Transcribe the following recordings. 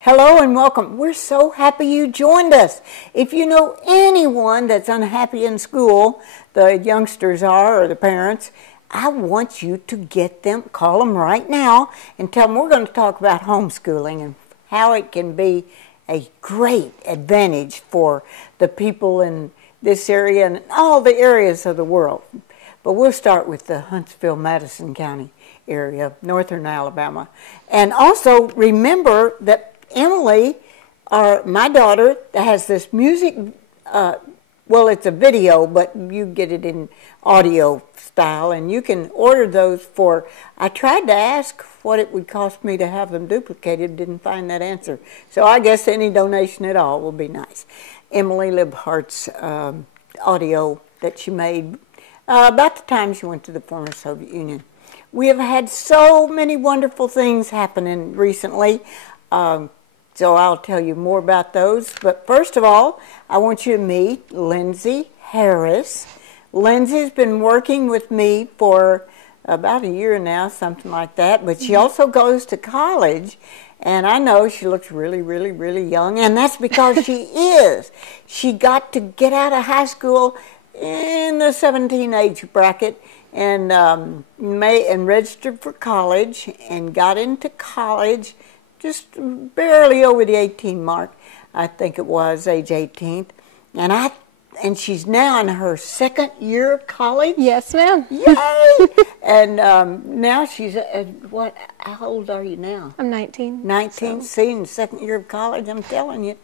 Hello and welcome. We're so happy you joined us. If you know anyone that's unhappy in school, the youngsters are or the parents, I want you to get them, call them right now and tell them we're going to talk about homeschooling and how it can be a great advantage for the people in this area and all the areas of the world. But we'll start with the Huntsville, Madison County area, northern Alabama. And also remember that Emily, my daughter, has this music, well, it's a video, but you get it in audio style, and you can order those for, I tried to ask what it would cost me to have them duplicated, didn't find that answer. So I guess any donation at all will be nice. Emily Libhart's audio that she made about the time she went to the former Soviet Union. We have had so many wonderful things happening recently. So I'll tell you more about those. But first of all, I want you to meet Lindsey Harris. Lindsey's been working with me for about a year now, something like that. But she also goes to college. And I know she looks really, really, really young. And that's because she is. She got to get out of high school in the 17 age bracket and registered for college and got into college just barely over the 18 mark, I think it was, age 18. And she's now in her second year of college. Yes, ma'am. Yay! And now she's, how old are you now? I'm 19. 19, see, in the second year of college, I'm telling you.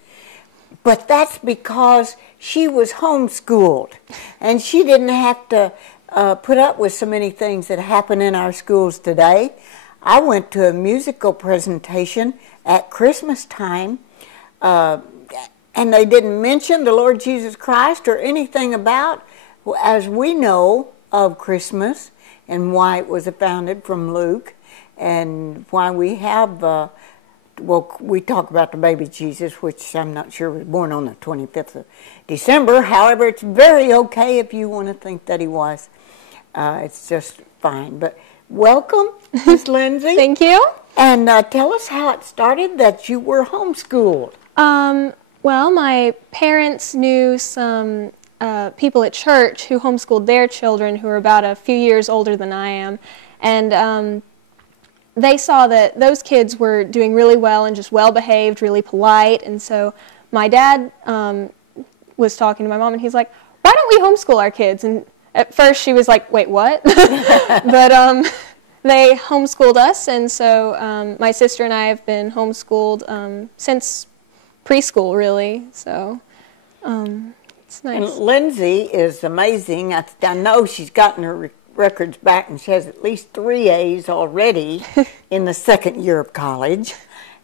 But that's because she was homeschooled. And she didn't have to put up with so many things that happen in our schools today. I went to a musical presentation at Christmas time, and they didn't mention the Lord Jesus Christ or anything about, as we know, of Christmas and why it was founded from Luke and why we have, we talk about the baby Jesus, which I'm not sure was born on the 25th of December. However, it's very okay if you want to think that he was. It's just fine. But welcome, Ms. Lindsey. Thank you. And tell us how it started that you were homeschooled. Well, my parents knew some people at church who homeschooled their children who were about a few years older than I am. And they saw that those kids were doing really well and just well-behaved, really polite. And so my dad was talking to my mom, and he's like, why don't we homeschool our kids? And at first she was like, wait, what? But they homeschooled us, and so my sister and I have been homeschooled since preschool, really. So it's nice. And Lindsey is amazing. I know she's gotten her records back, and she has at least 3 A's already in the second year of college.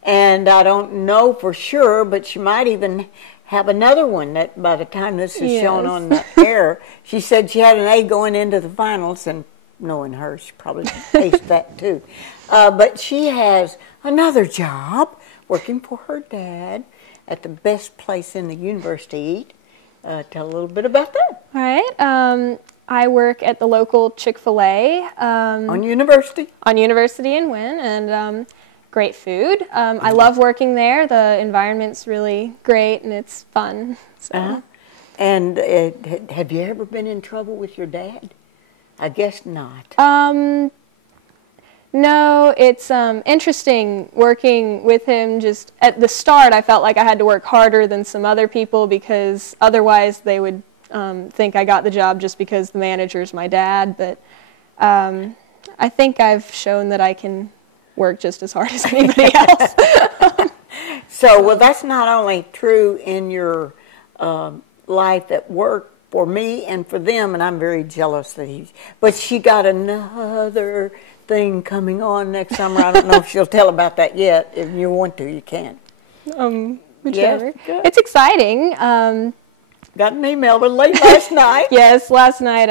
And I don't know for sure, but she might even have another one that by the time this is shown on the air. She said she had an A going into the finals, and knowing her, she probably faced that too. But she has another job working for her dad at the best place in the universe to eat. Tell a little bit about that. All right. I work at the local Chick-fil-A. On University? On University in Wynn, and great food. I love working there. The environment's really great, and it's fun. So. And have you ever been in trouble with your dad? I guess not. No, it's interesting working with him. Just at the start, I felt like I had to work harder than some other people because otherwise they would think I got the job just because the manager's my dad. But I think I've shown that I can work just as hard as anybody else. So, well, that's not only true in your life at work for me and for them, and I'm very jealous that but she got another thing coming on next summer. I don't know if she'll tell about that yet. If you want to, you can. Whichever. Yes, it's exciting. Got an email late last night. Yes, last night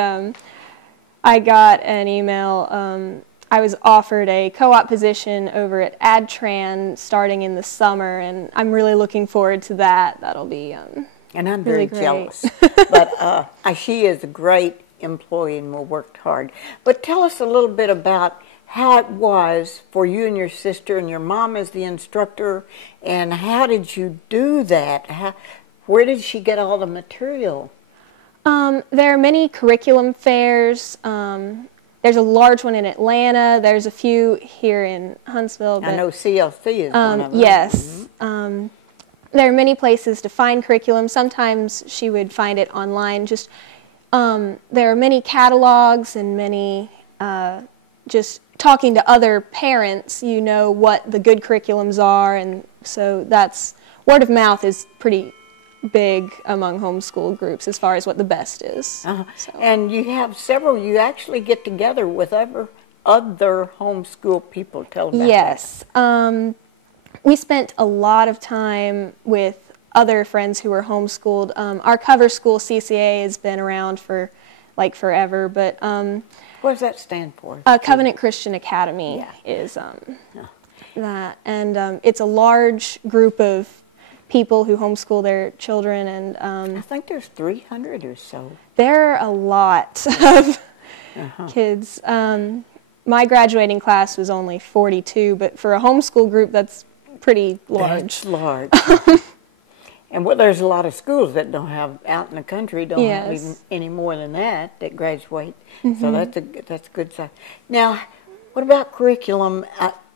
I got an email. I was offered a co-op position over at AdTran starting in the summer, and I'm really looking forward to that. That'll be and I'm really very great. jealous. But she is a great employee and will work hard. But tell us a little bit about how it was for you and your sister and your mom as the instructor, and how did you do that? Where did she get all the material? There are many curriculum fairs. There's a large one in Atlanta. There's a few here in Huntsville. But, I know CLC is one of them. Yes. Mm-hmm. There are many places to find curriculum. Sometimes she would find it online. Just there are many catalogs and many just talking to other parents, you know what the good curriculums are, and so that's word of mouth is pretty big among homeschool groups as far as what the best is. So. And you have several. You actually get together with other homeschool people. Tell about yes. We spent a lot of time with other friends who were homeschooled. Our cover school, CCA, has been around for like forever, but what does that stand for? Covenant Christian Academy is that, and it's a large group of people who homeschool their children, and I think there's 300 or so. There are a lot of kids. My graduating class was only 42, but for a homeschool group, that's pretty large. That's large. And there's a lot of schools that don't have, out in the country, don't have even any more than that graduate. Mm-hmm. So that's a good sign. Now, what about curriculum?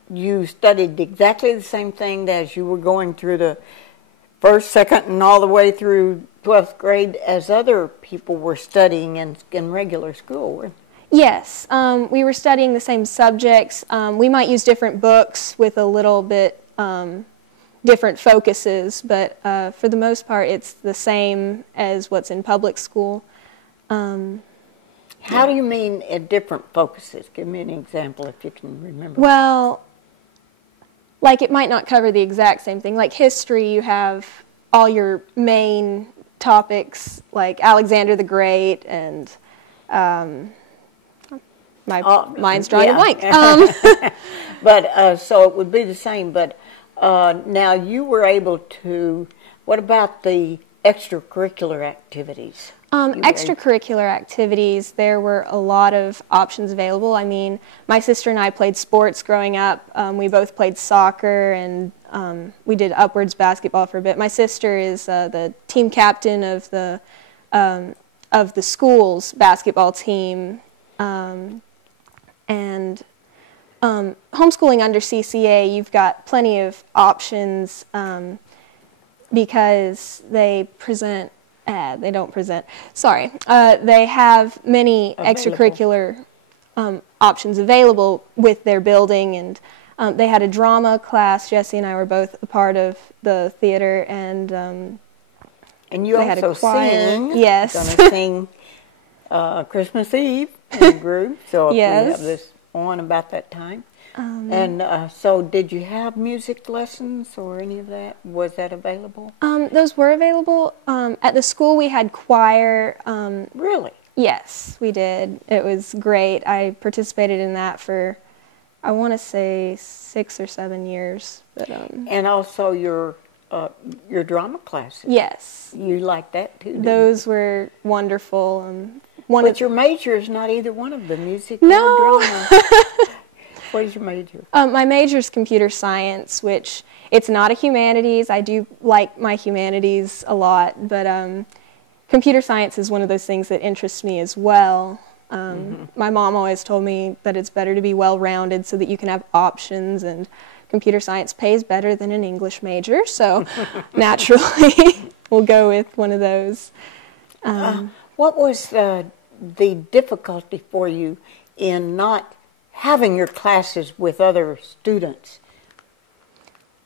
You studied exactly the same thing as you were going through the first, second, and all the way through 12th grade as other people were studying in regular school. Yes, we were studying the same subjects. We might use different books with a little bit different focuses, but for the most part, it's the same as what's in public school. How do you mean at different focuses? Give me an example if you can remember. Well, like it might not cover the exact same thing. Like history, you have all your main topics, like Alexander the Great, and mine's drawing a blank. But so it would be the same. But now you were able to. What about the extracurricular activities? Extracurricular activities, there were a lot of options available. I mean, my sister and I played sports growing up. We both played soccer, and we did upwards basketball for a bit. My sister is the team captain of the school's basketball team, and homeschooling under CCA, you've got plenty of options because they present. They don't present. Sorry. They have many extracurricular options available with their building, and they had a drama class. Jesse and I were both a part of the theater, and you they had a also choir. sing. Yes. Going to sing Christmas Eve in a group. So if we have this on about that time. So did you have music lessons or any of that? Was that available? Those were available. At the school we had choir. Really? Yes, we did. It was great. I participated in that for, I want to say, 6 or 7 years. But, and also your drama classes. Yes. You liked that too, didn't Those were wonderful. But your major is not either one of them, music or drama. What is your major? My major is computer science, which it's not a humanities. I do like my humanities a lot, but computer science is one of those things that interests me as well. My mom always told me that it's better to be well-rounded so that you can have options, and computer science pays better than an English major, so naturally we'll go with one of those. What was the difficulty for you in not having your classes with other students?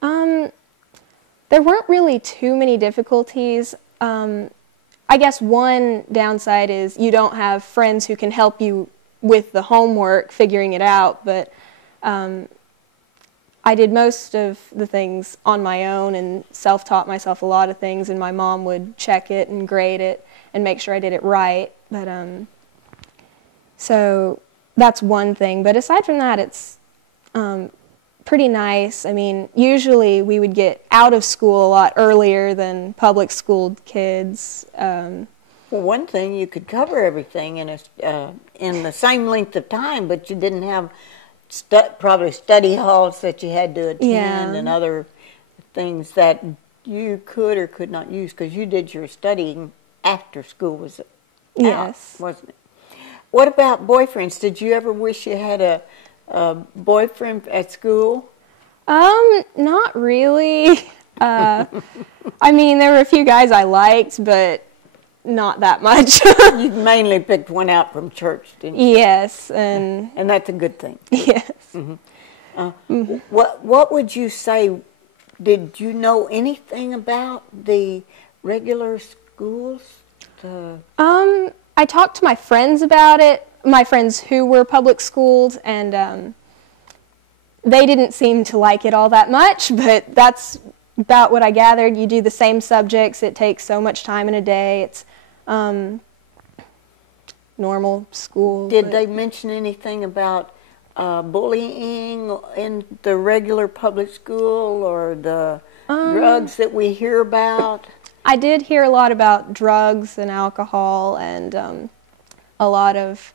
There weren't really too many difficulties. I guess one downside is you don't have friends who can help you with the homework, figuring it out, but I did most of the things on my own and self-taught myself a lot of things, and my mom would check it and grade it and make sure I did it right. But so that's one thing. But aside from that, it's pretty nice. I mean, usually we would get out of school a lot earlier than public school kids. Well, one thing, you could cover everything in the same length of time, but you didn't have probably study halls that you had to attend and other things that you could or could not use, because you did your studying after school was out, wasn't it? What about boyfriends? Did you ever wish you had a boyfriend at school? Not really. I mean, there were a few guys I liked, but not that much. You mainly picked one out from church, didn't you? Yes, and that's a good thing. Yes. What would you say? Did you know anything about the regular schools? I talked to my friends about it. My friends who were public schooled, and they didn't seem to like it all that much. But that's about what I gathered. You do the same subjects. It takes so much time in a day. It's normal school. Did they mention anything about bullying in the regular public school, or the drugs that we hear about? I did hear a lot about drugs and alcohol, and a lot of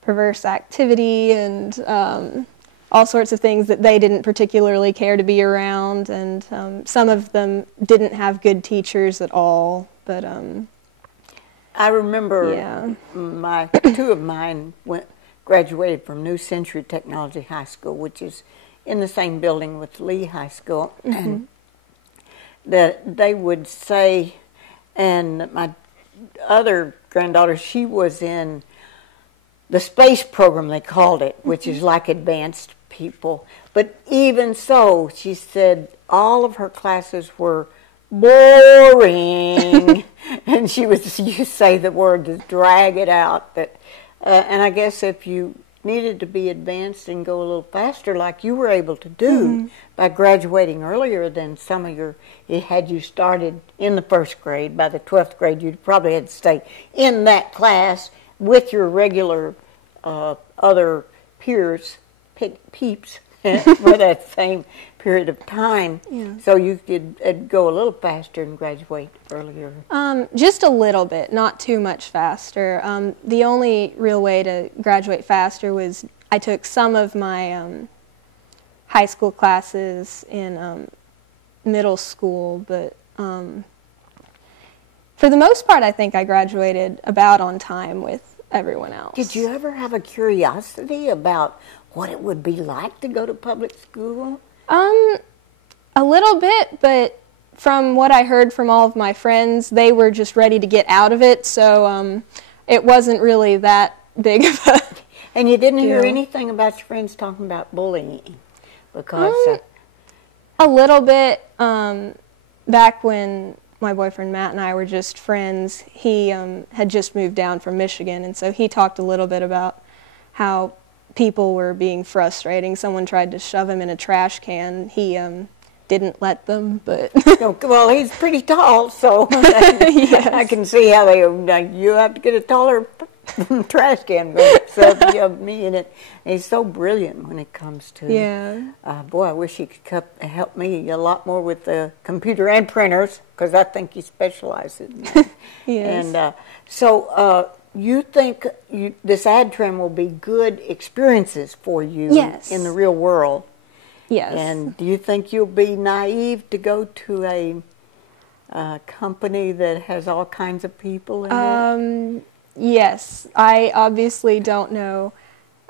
perverse activity, and all sorts of things that they didn't particularly care to be around, and some of them didn't have good teachers at all. But I remember two of mine graduated from New Century Technology High School, which is in the same building with Lee High School, and that they would say, and my other granddaughter, she was in the space program, they called it, which is like advanced people. But even so, she said all of her classes were boring. And she would you say the word to drag it out. And I guess if you needed to be advanced and go a little faster, like you were able to do by graduating earlier than some of had you started in the first grade, by the 12th grade, you probably had to stay in that class with your regular other peers, peeps, for that same period of time. Yeah. So you could go a little faster and graduate earlier. Just a little bit, not too much faster. The only real way to graduate faster was I took some of my high school classes in middle school, but for the most part, I think I graduated about on time with everyone else. Did you ever have a curiosity about what it would be like to go to public school? A little bit, but from what I heard from all of my friends, they were just ready to get out of it, so it wasn't really that big of a And you didn't hear anything about your friends talking about bullying? Because a little bit. Back when my boyfriend Matt and I were just friends, he had just moved down from Michigan, and so he talked a little bit about how people were being frustrating. Someone tried to shove him in a trash can. He didn't let them, but well, he's pretty tall, so I can see how you have to get a taller trash can, so you have me in it. And he's so brilliant when it comes to boy, I wish he could help me a lot more with the computer and printers, because I think he specializes in that. Yes. And so you think this ad trim will be good experiences for you in the real world? Yes. And do you think you'll be naive to go to a company that has all kinds of people in it? Yes. I obviously don't know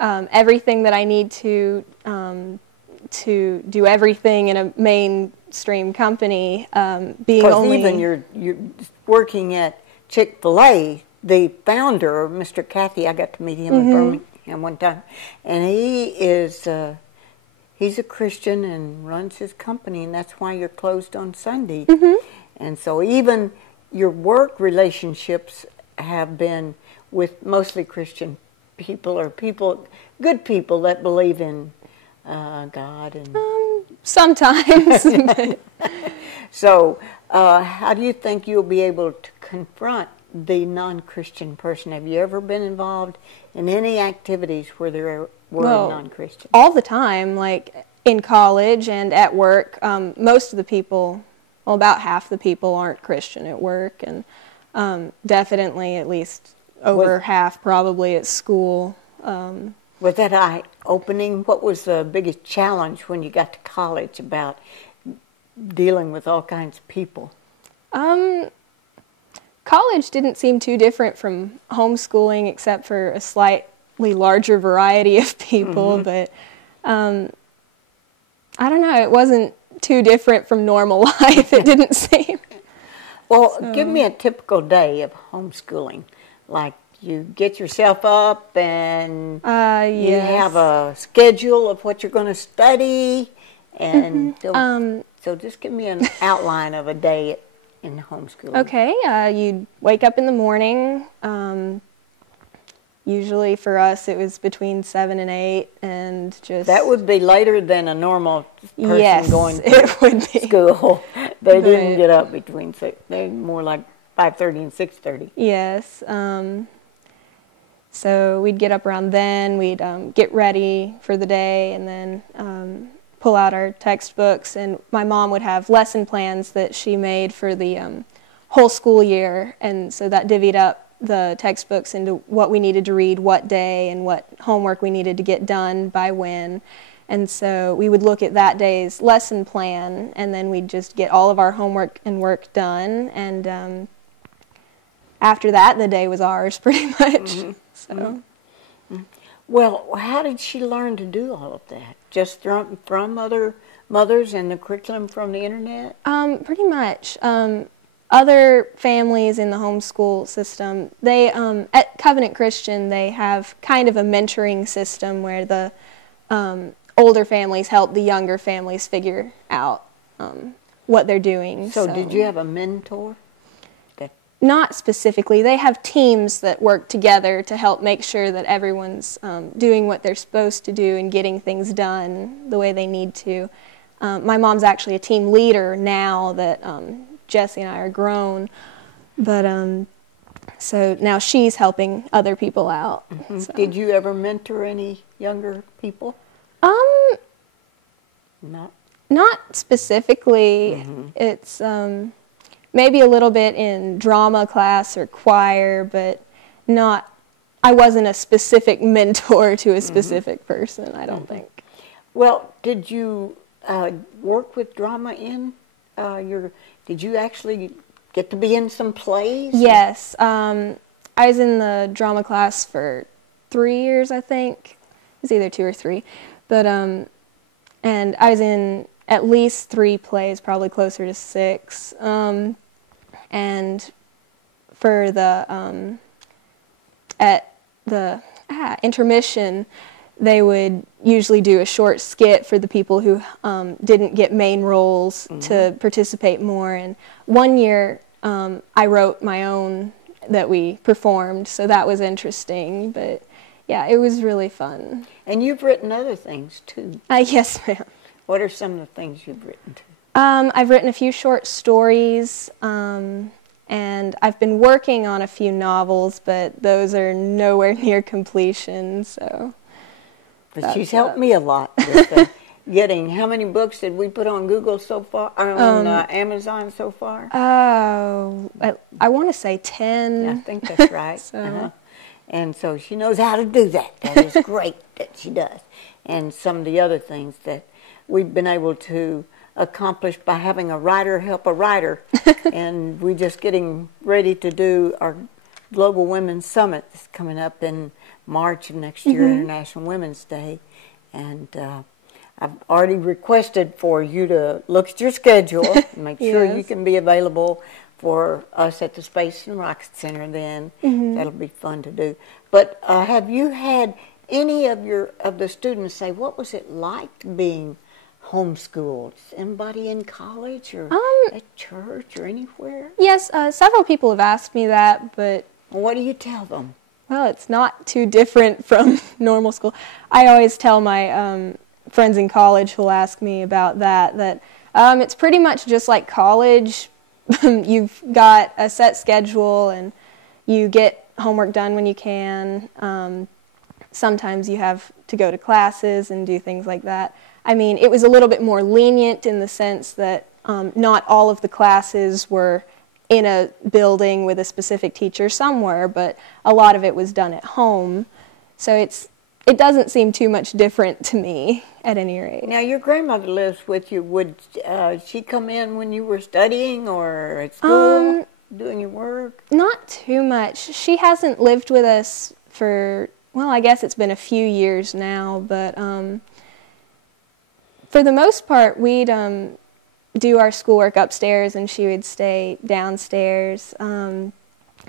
everything that I need to do everything in a mainstream company. Even you're working at Chick-fil-A, the founder, Mr. Cathy, I got to meet him in Birmingham one time, and he is he's a Christian and runs his company, and that's why you're closed on Sunday. And so even your work relationships have been with mostly Christian people, or good people that believe in God. And sometimes. So how do you think you'll be able to confront the non-Christian person? Have you ever been involved in any activities where there were non-Christians? All the time, like in college and at work. Most of the people, well, about half the people aren't Christian at work, and definitely at least over half probably at school. Was that eye-opening? What was the biggest challenge when you got to college about dealing with all kinds of people? College didn't seem too different from homeschooling, except for a slightly larger variety of people, but I don't know, it wasn't too different from normal life, it didn't seem. Well, give me a typical day of homeschooling. Like, you get yourself up and you have a schedule of what you're going to study, and so just give me an outline of a day in homeschooling. Okay, you'd wake up in the morning. Usually for us it was between 7 and 8, and just... That would be later than a normal person going to school. They didn't get up between 6. They're more like 5:30 and 6:30. Yes. So we'd get up around then, we'd get ready for the day, and then pull out our textbooks, and my mom would have lesson plans that she made for the whole school year, and so that divvied up the textbooks into what we needed to read what day and what homework we needed to get done by when. And so we would look at that day's lesson plan, and then we'd just get all of our homework and work done, and after that the day was ours pretty much. Well, how did she learn to do all of that? Just from other mothers and the curriculum from the internet? Pretty much. Other families in the homeschool system, they at Covenant Christian, they have kind of a mentoring system where the older families help the younger families figure out what they're doing. So did you have a mentor? Not specifically. They have teams that work together to help make sure that everyone's doing what they're supposed to do and getting things done the way they need to. My mom's actually a team leader now that Jesse and I are grown, but so now she's helping other people out. So. Did you ever mentor any younger people? Not specifically. It's maybe a little bit in drama class or choir, but not. I wasn't a specific mentor to a specific person, I don't think. Well, did you work with drama in did you actually get to be in some plays? Yes. I was in the drama class for 3 years, I think. It was either 2 or 3. But, and I was in at least 3 plays, probably closer to 6. And for the, at the intermission, they would usually do a short skit for the people who didn't get main roles to participate more. And one year, I wrote my own that we performed, so that was interesting. But yeah, it was really fun. And you've written other things too. Yes, ma'am. What are some of the things you've written too? I've written a few short stories, and I've been working on a few novels, but those are nowhere near completion. So. But she's helped me a lot with getting. How many books did we put on Google so far? On Amazon so far? Oh, I want to say 10. Yeah, I think that's right. So. And so she knows how to do that. That is great that she does. And some of the other things that we've been able to accomplish by having a writer help a writer. And we're just getting ready to do our Global Women's Summit that's coming up in March of next year, International Women's Day. And I've already requested for you to look at your schedule and make sure you can be available for us at the Space and Rocket Center then. That'll be fun to do. But have you had any of the students say, what was it like being homeschooled? Anybody in college or at church or anywhere? Yes, several people have asked me that, but... What do you tell them? Well, it's not too different from normal school. I always tell my friends in college who'll ask me about that it's pretty much just like college. You've got a set schedule, and you get homework done when you can. Sometimes you have to go to classes and do things like that. I mean, it was a little bit more lenient in the sense that not all of the classes were in a building with a specific teacher somewhere, but a lot of it was done at home. So it doesn't seem too much different to me at any rate. Now, your grandmother lives with you. Would she come in when you were studying or at school, doing your work? Not too much. She hasn't lived with us for, well, I guess it's been a few years now, but for the most part, we'd do our schoolwork upstairs and she would stay downstairs.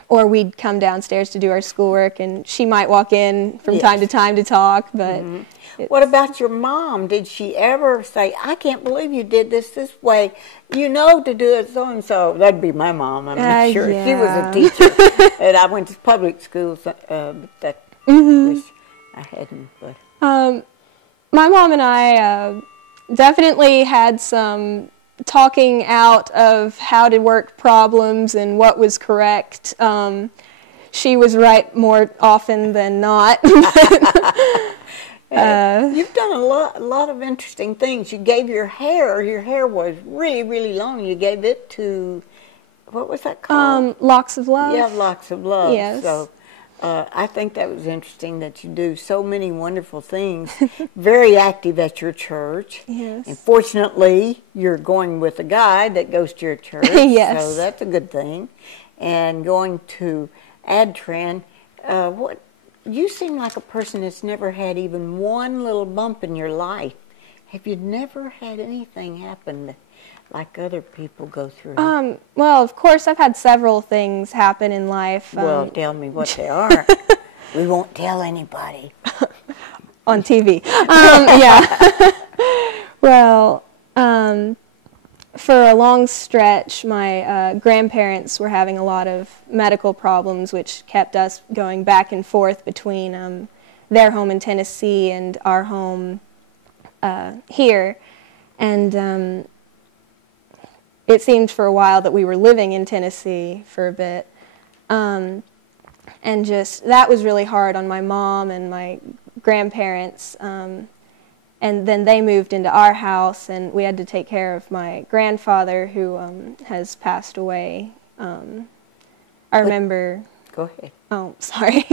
Or we'd come downstairs to do our schoolwork, and she might walk in from time to talk. But what about your mom? Did she ever say, "I can't believe you did this way. You know to do it so and so"? That'd be my mom. I'm sure yeah. she was a teacher, and I went to public schools. But that wish I hadn't. But my mom and I definitely had some talking out of how to work problems and what was correct. She was right more often than not. You've done a lot of interesting things. You gave your hair was really, really long. You gave it to, what was that called? Locks of Love. Yeah, Locks of Love. Yes. So I think that was interesting that you do so many wonderful things. Very active at your church. Yes. And fortunately, you're going with a guy that goes to your church. Yes. So that's a good thing. And going to AdTran, you seem like a person that's never had even one little bump in your life. Have you never had anything happen like other people go through? Well, of course, I've had several things happen in life. Well, tell me what they are. We won't tell anybody. On TV. Yeah. Well, for a long stretch, my grandparents were having a lot of medical problems, which kept us going back and forth between their home in Tennessee and our home here. And it seemed for a while that we were living in Tennessee for a bit. And just, that was really hard on my mom and my grandparents. And then they moved into our house, and we had to take care of my grandfather, who has passed away. I remember... Go ahead. Oh, sorry.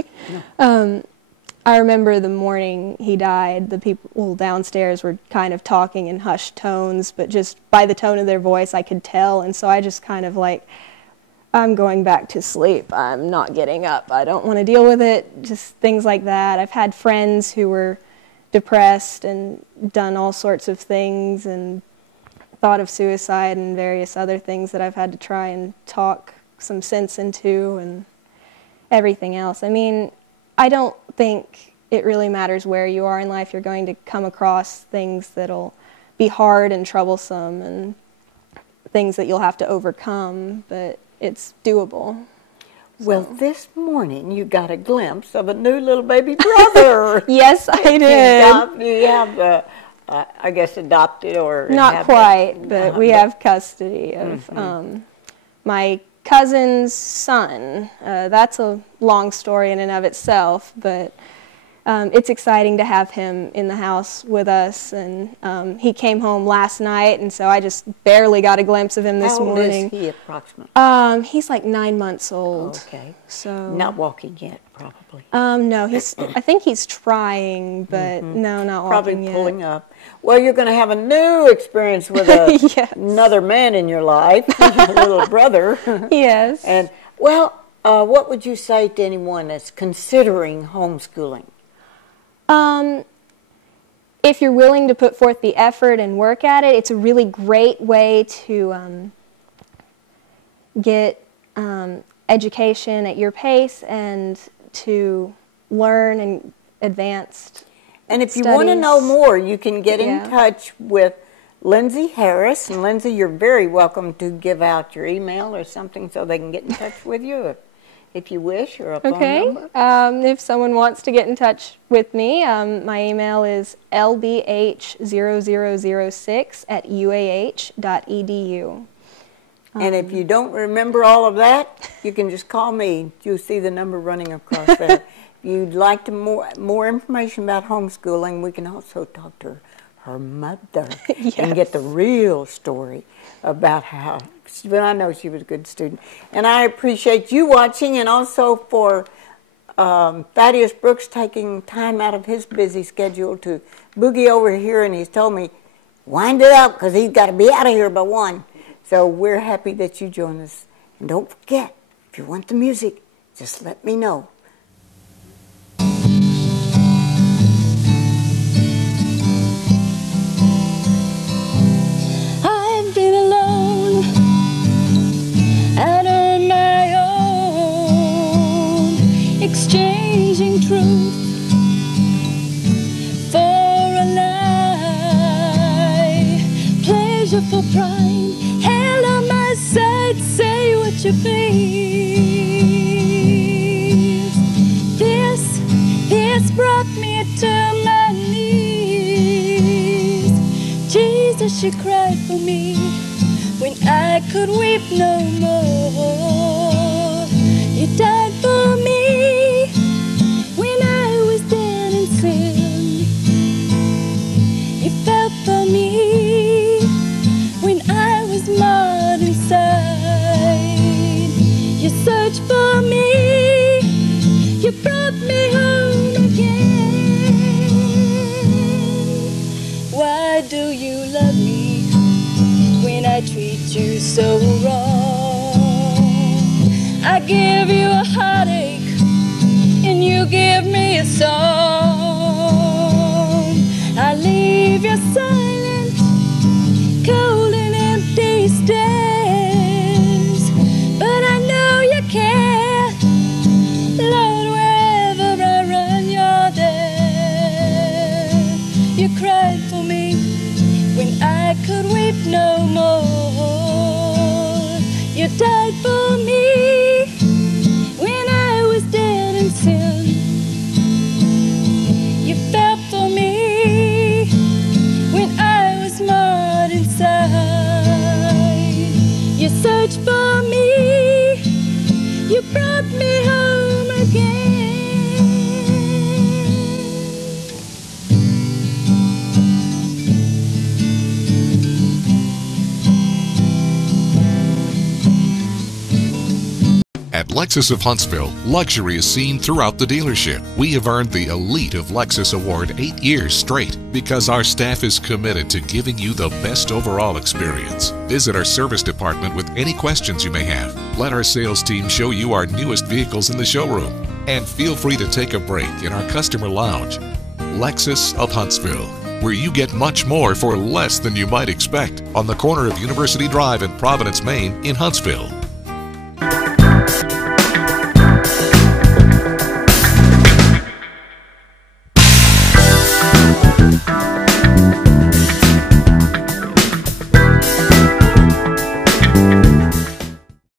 No. I remember the morning he died, the people downstairs were kind of talking in hushed tones, but just by the tone of their voice I could tell, and so I just kind of like, I'm going back to sleep. I'm not getting up. I don't want to deal with it. Just things like that. I've had friends who were depressed and done all sorts of things and thought of suicide and various other things that I've had to try and talk some sense into and everything else. I mean, I don't think it really matters where you are in life. You're going to come across things that'll be hard and troublesome and things that you'll have to overcome, but it's doable. Well, this morning you got a glimpse of a new little baby brother. Yes, I did. You have, I guess, adopted or... Not quite, but we have custody of my cousin's son. That's a long story in and of itself, but it's exciting to have him in the house with us. And he came home last night, and so I just barely got a glimpse of him this morning. How old is he approximately? He's like 9 months old. Okay. So not walking yet, probably. No, I think he's trying, but no, not walking yet. Probably pulling up. Well, you're going to have a new experience with yes. another man in your life, your little brother. Yes. And, well, what would you say to anyone that's considering homeschooling? If you're willing to put forth the effort and work at it, it's a really great way to get education at your pace and to learn and advanced And if you studies. want to know more, you can get in touch with Lindsey Harris. And Lindsey, you're very welcome to give out your email or something so they can get in touch with you if you wish, or a phone number. If someone wants to get in touch with me, my email is lbh0006@uah.edu. And if you don't remember all of that, you can just call me. You'll see the number running across there. If you'd like to more information about homeschooling, we can also talk to her mother Yes. and get the real story about how, but I know she was a good student. And I appreciate you watching, and also for Thaddeus Brooks taking time out of his busy schedule to boogie over here, and he's told me, wind it up because he's got to be out of here by 1. So we're happy that you joined us. And don't forget, if you want the music, just let me know. I've been alone, out on my own, exchanging truth for a lie, pleasure for pride. Hell on my side, say what you please. This brought me to my knees. Jesus, she cried for me when I could weep no more. You died for me when I was dead in sin. You felt for me when I was marred inside. You searched for me, you brought me home again. Why do you love me when I treat you so wrong? I give you a heartache and you give me a song. I leave you silent, cold and empty stairs, but I know you care. Lord, wherever I run, you're there. You cried for me when I could weep no more. You died for me when I was dead in sin. You felt for me when I was marred inside. You searched for me, you brought me home again. At Lexus of Huntsville, luxury is seen throughout the dealership. We have earned the Elite of Lexus Award 8 years straight because our staff is committed to giving you the best overall experience. Visit our service department with any questions you may have. Let our sales team show you our newest vehicles in the showroom. And feel free to take a break in our customer lounge. Lexus of Huntsville, where you get much more for less than you might expect, on the corner of University Drive and Providence, Maine in Huntsville.